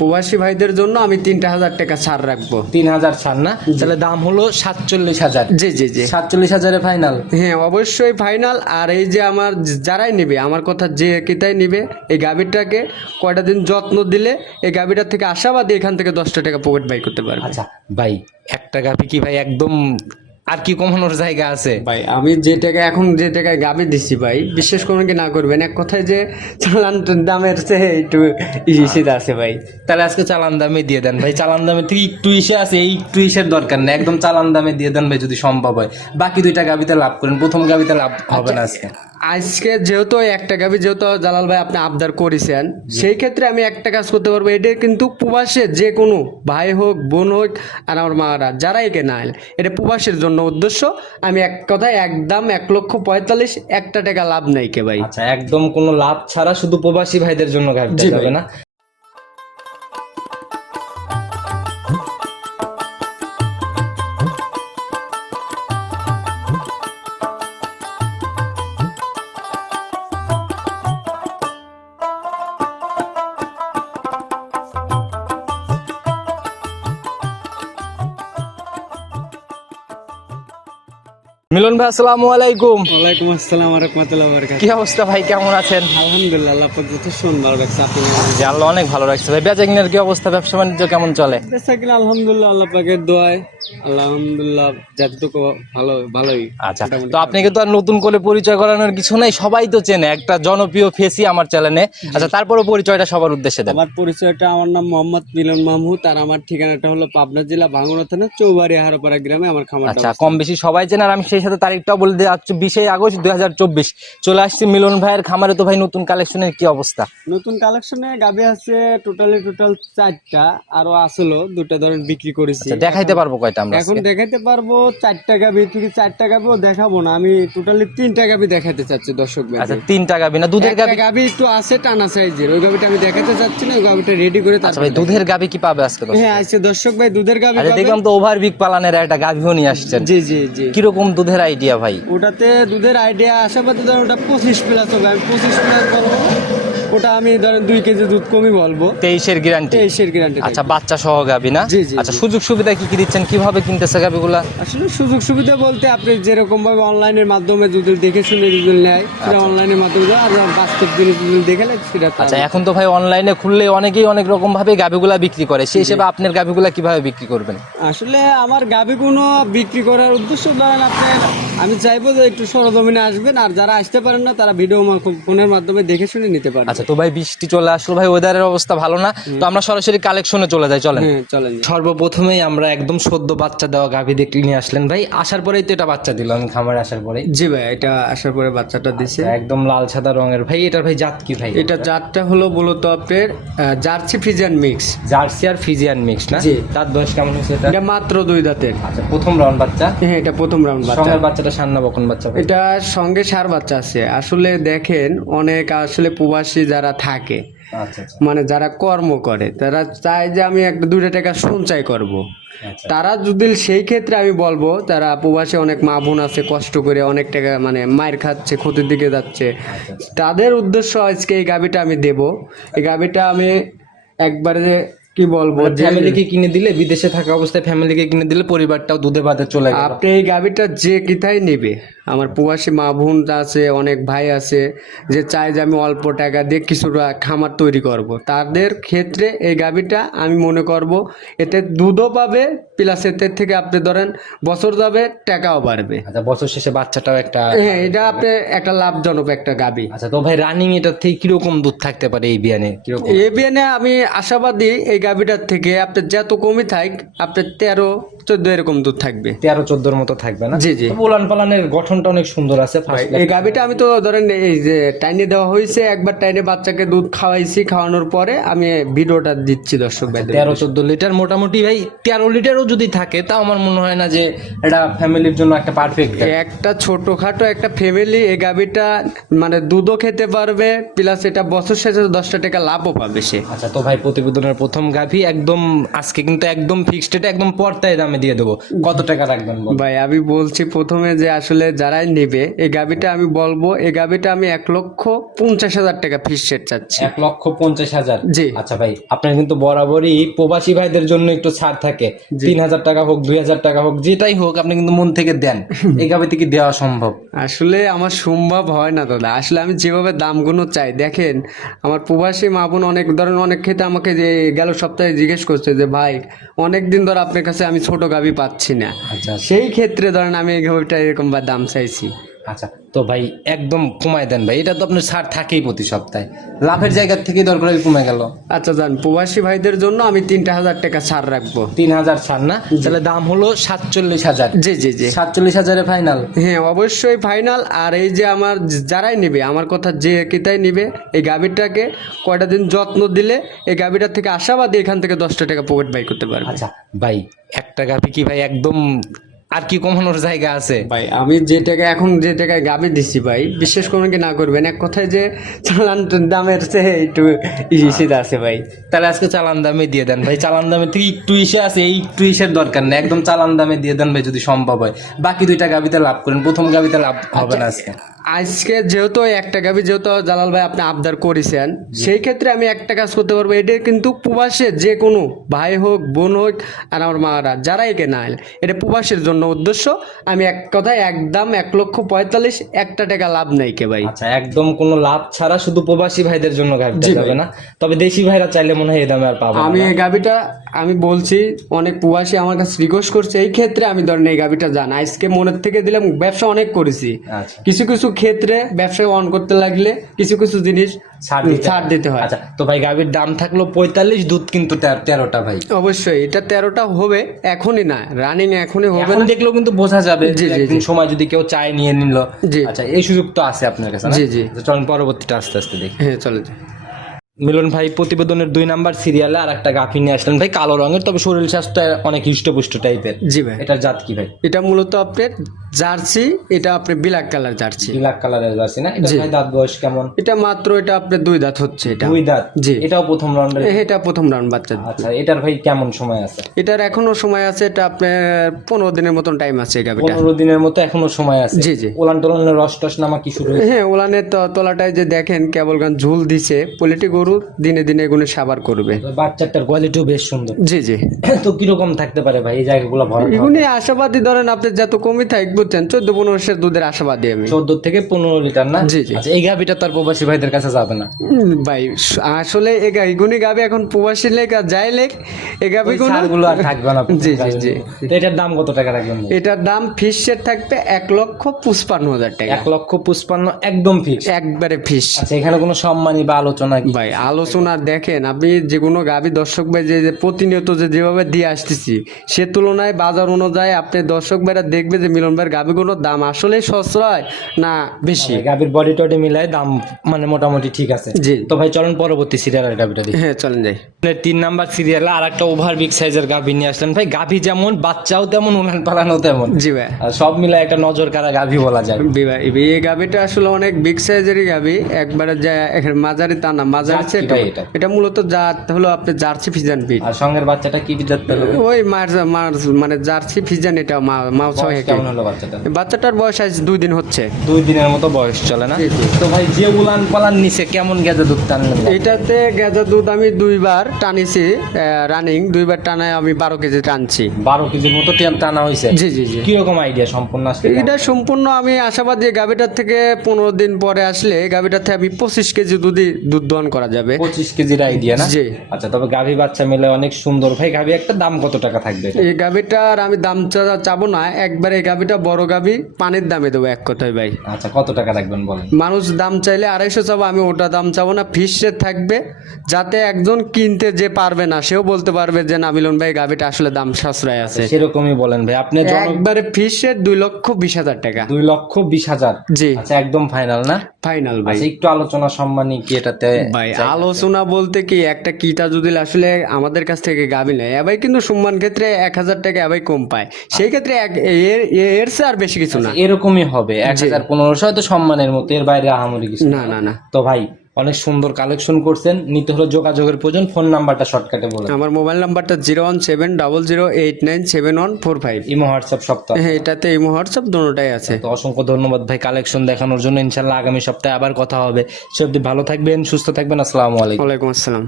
প্রবাসী ভাইদের জন্য আমি তিনটা হাজার টাকা ছাড় রাখব। তিন হাজার ছাড় না? তাহলে দাম হলো সাতচল্লিশ হাজার। জি জি জি। সাতচল্লিশ হাজারে ফাইনাল হ্যাঁ অবশ্যই ফাইনাল আর এই যে আমার যারাই নেবে আমার কথা যে কিতাই নেবে এই গাভীরটাকে কয়টা দিন যত্ন দিলে এই গাভীটার থেকে আশাবাদী এখান থেকে দশটা টাকা পকেট বাই করতে পারবে। আচ্ছা ভাই একটা গাভি কি ভাই একদম আর কি কমানোর জায়গা আছে? ভাই আমি যে টাকা এখন যে টাকায় গাবি দিচ্ছি ভাই বিশ্বাস করুন কি না করবেন এক কথায় যে চালান দামের চেয়ে একটু ইসিতে আছে ভাই। তাহলে আজকে চালান দামে দিয়ে দেন ভাই চালান দামে থেকে একটু ইসে আছে এই একটু ইসের দরকার নেই একদম চালান দামে দিয়ে দেন ভাই যদি সম্ভব হয়। বাকি দুইটা গাবিতে লাভ করেন প্রথম গাবিতে লাভ হবে না আজকে। আজকে যেহেতু এক একটা গাভী যেহেতু জালাল ভাই আপনি আবদার করেছেন সেই ক্ষেত্রে আমি একটা কাজ করতে পারব। এটা কিন্তু প্রবাসের যে কোনো ভাই হোক বোন হোক আর আমার মারা যারাই কেনা এটা প্রবাসের জন্য উদ্দেশ্য। আমি এক কথায় একদম এক লক্ষ পঁয়তাল্লিশ একটা টাকা লাভ নাই কে ভাই। আচ্ছা একদম কোনো লাভ ছাড়া শুধু প্রবাসী ভাইদের জন্য যাবে না। মিলন ভাই আসসালামু আলাইকুম। ওয়ালাইকুম আসসালাম রাহমাতুল্লাহি ওয়া বারাকাতুহু। কি অবস্থা ভাই কেমন আছেন? আলহামদুলিল্লাহ আল্লাহ পাক যথেষ্ট সুন্দর ভালো রাখছে আপনি জানলো আল্লাহ অনেক ভালো রাখছে। ভাই বেচা কিনার কি অবস্থা? ব্যবসা বাণিজ্য কেমন চলে? সাইকেল আলহামদুলিল্লাহ আল্লাহ পাকের দোয়ায় আলহামদুলিল্লাহ যতটুকু ভালো ভালোই। আচ্ছা তো আপনাকে তো আর নতুন করে পরিচয় করানোর কিছু নাই সবাই তো চেনে একটা জনপ্রিয় ফেসই আমার চ্যানেলে আচ্ছা তারপরে পরিচয়টা সবার উদ্দেশ্যে দেন। আমার পরিচয়টা আমার নাম মোহাম্মদ মিলন মাহমুদ আর আমার ঠিকানাটা হলো পাবনা জেলা থানা চৌবাড়ি হারোপাড়া গ্রামে আমার খামারটা আচ্ছা কম বেশি সবাই চেনে আর আমি সেই সাথে তারিখটাও বলে দিই আজকে বিশে আগস্ট দুই চব্বিশ। চলে আসছি মিলন ভাইয়ের খামারে তো ভাই নতুন কালেকশনের কি অবস্থা? নতুন কালেকশনে গাবি আছে টোটালি টোটাল চারটা আরও আসলো দুটা ধরেন বিক্রি করেছি। আচ্ছা, দেখাইতে পারব কয়টা? আমরা এখন আজকে? দেখাইতে পারব চারটা গাবি থেকে চারটা গাবিও দেখাবো না? আমি টোটালি তিনটা গাবি দেখাতে চাচ্ছি দর্শক আচ্ছা তিনটা গাবি না দুধের গাবি? গাবি একটু আছে টানা সাইজের ওই গাবিটা আমি দেখাতে চাচ্ছি না ওই গাবিটা রেডি করে আচ্ছা ভাই দুধের গাবি কি পাবে আজকে হ্যাঁ আছে দর্শক ভাই দুধের গাবি আচ্ছা দেখলাম তো ওভার বিগ পালানের একটা গাভিও নিয়ে আসছেন। জি জি জি। কীরকম দুধের আইডিয়া ভাই? ওটাতে দুধের আইডিয়া আশাবাদী ওটা পঁচিশ প্লাস হবে। আমি পঁচিশ প্লাস বলব। ওটা আমি ধরেন দুই কেজি দুধ কমই বলব। তেইশের গ্যারান্টি তেইশের গ্যারান্টি আচ্ছা বাচ্চা সহ গাবি না? জি, জি, আচ্ছা সুযোগ সুবিধা কি কি দিচ্ছেন? কীভাবে কিনতেছে গাবিগুলা? আসলে সুযোগ সুবিধা বলতে আপনি যেরকম ভাবে অনলাইনের মাধ্যমে যদি দেখে শুনে যদি নেয় সেটা অনলাইনের মাধ্যমে আর বাস্তব জিনিস যদি দেখে সেটা আচ্ছা এখন তো ভাই অনলাইনে খুললে অনেকেই অনেক রকম ভাবে গাবিগুলা বিক্রি করে। সেই হিসেবে আপনার গাবিগুলা কীভাবে বিক্রি করবেন? আসলে আমার কোনো বিক্রি করার উদ্দেশ্য ধরেন আপনি আমি চাইব যে একটু সরজমিনে আসবেন আর যারা আসতে পারেন না তারা ভিডিও ফোনের মাধ্যমে দেখে শুনে নিতে পারেন। আচ্ছা তো ভাই বৃষ্টি চলে আসলো। ভাই ওয়েদারের অবস্থা ভালো না? তো আমরা সরাসরি কালেকশনে চলে যাই চলেন। চলেন সর্বপ্রথমেই আমরা একদম সদ্য বাচ্চা দেওয়া গাভি দেখে নিয়ে আসলেন। ভাই আসার পরেই তো এটা বাচ্চা দিল আমি খামারে আসার পরে। জি ভাই এটা আসার পরে বাচ্চাটা দিছে। একদম লাল সাদা রঙের। ভাই এটার ভাই জাত কি ভাই? এটা জাতটা হলো মূলত আপনার জার্সি ফিজিয়ান মিক্স। জার্সি আর ফিজিয়ান মিক্স না। তার বয়স কেমন হয়েছে এটা? এটা মাত্র দুই দাঁতের। আচ্ছা প্রথম রাউন্ড বাচ্চা? হ্যাঁ এটা প্রথম রাউন্ড বাচ্চা। সঙ্গের বাচ্চাটা সান্না বকন বাচ্চা এটা সঙ্গে সার বাচ্চা আছে। আসলে দেখেন অনেক আসলে প্রবাসী যারা থাকে। আচ্ছা আচ্ছা। মানে যারা কর্ম করে তারা চায় যে আমি একটা দুইটা টাকা সঞ্চয় করব। আচ্ছা তারা যদি সেই ক্ষেত্রে আমি বলব তারা প্রবাসে অনেক মা বোন আছে কষ্ট করে অনেক টাকা মানে মায়ের খাচ্ছে ক্ষতির দিকে যাচ্ছে। তাদের উদ্দেশ্য আজকে এই গাবিটা আমি দেব। এই গাবিটা আমি একবারে কি বলব ফ্যামিলিকে কিনে দিলে বিদেশে থাকা অবস্থায় ফ্যামিলিকে কিনে দিলে পরিবারটাও দুধে ভাতে চলে গেল। আপনি এই গাবিটা যে নেবে আমার প্রবাসী মা বোন আছে অনেক ভাই আছে যে চায় যে আমি অল্প টাকা দিয়ে কিছুটা খামার তৈরি করব। তাদের ক্ষেত্রে এই গাবিটা আমি মনে করব এতে দুধও পাবে প্লাস এতে থেকে আপনি ধরেন বছর যাবে টাকাও বাড়বে। আচ্ছা বছর শেষে বাচ্চাটাও একটা হ্যাঁ এটা আপনি একটা লাভজনক একটা গাবি আচ্ছা তো ভাই রানিং এটা থেকে কীরকম দুধ থাকতে পারে এই বিয়ানে? কীরকম? এ বিয়ানে আমি আশাবাদী এই গাবিটার থেকে আপনার যত কমই থাক আপনার তেরো চোদ্দ এরকম দুধ থাকবে। তেরো চোদ্দোর মতো থাকবে না? জি, জি। পোলান পালানের গঠনটা অনেক সুন্দর আছে এই গাভিটা আমি তো ধরেন এই যে টাইনে দেওয়া হয়েছে একবার টাইনে বাচ্চাকে দুধ খাওয়াইছি খাওয়ানোর পরে আমি ভিডিওটা দিচ্ছি দর্শক ভাই তেরো চোদ্দ লিটার মোটামুটি ভাই তেরো লিটারও যদি থাকে তাও আমার মনে হয় না যে এটা ফ্যামিলির জন্য একটা পারফেক্ট একটা ছোটখাটো একটা ফ্যামিলি এই গাভিটা মানে দুধও খেতে পারবে প্লাস এটা বছর শেষে দশটা টাকা লাভও পাবে সে। আচ্ছা তো ভাই প্রতিবেদনের প্রথম গাভি একদম আজকে কিন্তু একদম ফিক্সড এটা একদম পর্তায় দামে দিয়ে দেবো। কত টাকা রাখবেন ভাই আমি বলছি প্রথমে যে আসলে যারাই নেবে এই গাবিটা আমি বলব এই গাবিটা আমি এক লক্ষ পঞ্চাশ হাজার টাকা ফিক্সড চাচ্ছি। এক লক্ষ পঞ্চাশ হাজার? জি। আচ্ছা ভাই আপনার কিন্তু বরাবরই প্রবাসী ভাইদের জন্য একটু ছাড় থাকে। তিন হাজার টাকা হোক দুই হাজার টাকা হোক যেটাই হোক আপনি কিন্তু মন থেকে দেন। এই গাবে থেকে দেওয়া সম্ভব? আসলে আমার সম্ভব হয় না দাদা। আসলে আমি যেভাবে দামগুলো চাই দেখেন আমার প্রবাসী মা বোন অনেক ধরেন অনেক ক্ষেত্রে আমাকে যে গেল সপ্তাহে জিজ্ঞেস করছে যে ভাই অনেক দিন ধরে আপনার কাছে আমি ছোট গাবি পাচ্ছি না। আচ্ছা সেই ক্ষেত্রে ধরেন আমি এই গাবিটা এরকম বা দাম চাইছি। আচ্ছা তো ভাই একদম কমায় দেন ভাই এটা তো আপনার ছাড় থাকেই প্রতি সপ্তাহে। লাভের জায়গা থেকে দরকার হলে কমে গেল। আচ্ছা যান প্রবাসী ভাইদের জন্য আমি তিনটা হাজার টাকা ছাড় রাখব। তিন হাজার ছাড় না? তাহলে দাম হলো সাতচল্লিশ হাজার। জি জি জি। সাতচল্লিশ হাজারে ফাইনাল হ্যাঁ অবশ্যই ফাইনাল আর এই যে আমার যারাই নেবে আমার কথা যে কিতাই নেবে এই গাভীরটাকে কয়টা দিন যত্ন দিলে এই গাভীটার থেকে আশাবাদী এখান থেকে দশটা টাকা পকেট বাই করতে পারবে। আচ্ছা ভাই একটা গাভী কি ভাই একদম আর কি কমানোর জায়গা আছে? ভাই আমি যে টাকা এখন যে টাকায় গাভী দিচ্ছি ভাই বিশেষ করে কি না করবেন? এক কথায় যে চালান দামের চেয়ে একটু ইসিতে আছে ভাই। তাহলে আজকে চালান দামে দিয়ে দেন ভাই। চালান দামে থেকে একটু ইসে আছে এই একটু ইসের দরকার নেই। একদম চালান দামে দিয়ে দেন ভাই যদি সম্ভব হয়। বাকি দুইটা গাবিতে লাভ করেন। প্রথম গাবিতে লাভ হবে না আজকে। আজকে যেহেতু একটা গাবি যেহেতু জালাল ভাই আপনি আবদার করেছেন সেই ক্ষেত্রে আমি একটা কাজ করতে পারব। এটা কিন্তু প্রবাসের যে কোনো ভাই হোক বোন হোক আর আমার মারা যারাই কেনা এটা প্রবাসের জন্য উদ্দেশ্য? আমি এক কথায় একদম এক লক্ষ পঁয়তাল্লিশ একটা টাকা লাভ নাই কে ভাই। আচ্ছা একদম কোনো লাভ ছাড়া শুধু প্রবাসী ভাইদের জন্য যাবে না? তবে দেশি ভাইরা চাইলে মনে হয় এই দামে আর পাবো আমি এই গাভিটা আমি বলছি অনেক প্রবাসী আমার কাছে রিকোয়েস্ট করছে এই ক্ষেত্রে আমি ধরেন এই গাভিটা জান আজকে মনের থেকে দিলাম ব্যবসা অনেক করেছি। আচ্ছা। কিছু কিছু ক্ষেত্রে ব্যবসা অন করতে লাগলে কিছু কিছু জিনিস ছাড় দিতে হয়। আচ্ছা তো ভাই গাবির দাম থাকল পঁয়তাল্লিশ দুধ কিন্তু তেরোটা ভাই। অবশ্যই এটা তেরোটা হবে এখনই না রানিং এখনই হবে না। দেখলেও কিন্তু বোঝা যাবে সময় যদি কেউ চায় নিয়ে নিল। আচ্ছা এই সুযোগ তো আছে আপনার কাছে জি, জি। আচ্ছা, চলুন পরবর্তীটা আস্তে আস্তে দেখি। হ্যাঁ চলে মিলন ভাই প্রতিবেদনের দুই নাম্বার সিরিয়ালে আর একটা গাফি নিয়ে আসলেন। ভাই কালো রঙের তবে শরীর স্বাস্থ্য অনেক হৃষ্টপুষ্ট টাইপের জি ভাই। এটার জাত কি ভাই? এটা মূলত আপনার জার্সি এটা আপনার ব্ল্যাক কালার জার্সি। ব্ল্যাক কালারের জার্সি না? এটা ভাই দাঁত বয়স কেমন? এটা মাত্র এটা আপনার দুই দাঁত হচ্ছে এটা। দুই দাঁত? জি। এটাও প্রথম রাউন্ডের এটা প্রথম রাউন্ড বাচ্চা আচ্ছা এটার ভাই কেমন সময় আছে? এটার এখনও সময় আছে এটা আপনার পনেরো দিনের মতন টাইম আছে গাভিটা পনেরো দিনের মতো এখনও সময় আছে? জি, জি। ওলান টোলানের রস টস নামা কি শুরু হয়েছে? হ্যাঁ ওলানের তো তলাটায় যে দেখেন কেবল গান ঝুল দিছে। পোলিটি গরু দিনে দিনে এগুলো সাবার করবে। বাচ্চাটার কোয়ালিটিও বেশ সুন্দর। জি জি। তো কীরকম থাকতে পারে ভাই এই জায়গাগুলো ভরা এগুলি আশাবাদী ধরেন আপনি যত কমই থাক বুঝছেন চোদ্দ পনেরো সের দুধের আশাবাদী আমি। চোদ্দ থেকে পনেরো লিটার না? জি, জি। আচ্ছা এই গাভিটা তার প্রবাসী ভাইদের কাছে যাবে না। ভাই আসলে এই গাইগুনি গাবি এখন প্রবাসী লেক আর যাই লেক এই গাবি গুলো আর থাকবে না জি, জি, জি। এটার দাম কত টাকা রাখবেন এটার দাম ফিস সেট থাকবে এক লক্ষ পুষ্পান্ন হাজার টাকা। এক লক্ষ পুষ্পান্ন একদম ফিক্স একবারে ফিস আচ্ছা এখানে কোনো সম্মানী বা আলোচনা কি? ভাই আলোচনা দেখেন আপনি যে কোনো গাবি দর্শক ভাই যে যে প্রতিনিয়ত যে যেভাবে দিয়ে আসতেছি সে তুলনায় বাজার অনুযায়ী আপনি দর্শক ভাইরা দেখবে যে মিলন ভাইয়ের গাবিগুলোর দাম আসলে সস্রয় না বেশি? গাভির বডি টডি মিলায় দাম মানে মোটামুটি ঠিক আছে। জি। তো ভাই চলুন পরবর্তী সিরিয়ালের গাভিটা দেখি। হ্যাঁ চলেন যাই। তিন নাম্বার সিরিয়ালে আর একটা ওভার বিগ সাইজের গাভি নিয়ে আসলেন। ভাই গাভি যেমন বাচ্চাও তেমন উলান পালানো তেমন। জি ভাই। সব মিলে একটা নজর কারা গাভি বলা যায়। বিভাগ এই গাবিটা আসলে অনেক বিগ সাইজেরই গাবি একবারে যে এখানে মাঝারি তা না মাঝারি জাত সেট ভাই এটা? এটা মূলত জাত হলো আপনি জার্সি ফিজান পিট আর সঙ্গের বাচ্চাটা কি বিজাত পেল? ওই মার মার মানে জার্সি ফিজান এটা মা- মাও ছয় বয়স হেঁটে। কেমন হলো বাচ্চাটা? বাচ্চাটার বয়স আজ দুই দিন হচ্ছে। দুই দিনের মতো বয়স চলে না। তো ভাই যে উলান পালান নিচে কেমন গেজে দুধ টানলেন এটাতে গেজা দুধ আমি দুইবার টানিছি রানিং দুইবার টানায় আমি বারো কেজি টানছি। বারো কেজির মতো টেন টানা হয়েছে জি জি জি। কীরকম আইডিয়া সম্পূর্ণ আসলে এটা সম্পূর্ণ আমি আশাবাদী গাভিটার থেকে পনেরো দিন পরে আসলে গাভিটার থেকে আমি পঁচিশ কেজি দুধই দুধ দহন করা যাবে। পঁচিশ কেজির আইডিয়া না? জি। আচ্ছা তবে গাভি বাচ্চা মিলে অনেক সুন্দর। ভাই গাভি একটা দাম কত টাকা থাকবে? এই গাভিটার আমি দাম চা- চাবো না একবারে এই গাভিটা বড় গাভি পানির দামে দেবো এক কথায় ভাই। আচ্ছা কত টাকা রাখবেন বলেন? মানুষ দাম চাইলে আড়াইশো চাবো আমি ওটা দাম চাবো না ফিসে থাকবে যাতে একজন কিনতে যে পারবে না সেও বলতে পারবে যে না মিলন ভাই গাভিটা আসলে দাম সাশ্রয় আছে। সেরকমই বলেন ভাই আপনি একবারে ফিসের দুই লক্ষ বিশ হাজার টাকা। দুই লক্ষ বিশ হাজার? জি। আচ্ছা একদম ফাইনাল না? ফাইনাল ভাই। আচ্ছা একটু আলোচনা সম্মানী কি এটাতে ভাই আলোচনা বলতে কি একটা কিটা যদি আসলে আমাদের কাছ থেকে গাবি নেয় এবার কিন্তু সম্মান ক্ষেত্রে এক হাজার টাকা এবার কম পায়। সেই ক্ষেত্রে এক- এর এর চেয়ে আর বেশি কিছু না। এরকমই হবে। এক হাজার পনেরোশো হয়তো সম্মানের মতো এর বাইরে আহামরি কিছু না। না। না তো ভাই অনেক সুন্দর কালেকশন করছেন। নিতে হলো যোগাযোগের প্রয়োজন ফোন নাম্বারটা শর্টকাটে বলে আমার মোবাইল নাম্বারটা zero one seven double zero eight nine seven one four five. Imo WhatsApp সপ্তাহ হ্যাঁ এটাতে ইমো হোয়াটসঅ্যাপ দুটোটাই আছে। তো অসংখ্য ধন্যবাদ ভাই কালেকশন দেখানোর জন্য। ইনশাল্লাহ আগামী সপ্তাহে আবার কথা হবে। সে অবধি ভালো থাকবেন সুস্থ থাকবেন। আসসালামু আলাইকুম। ওয়ালাইকুম আসসালাম।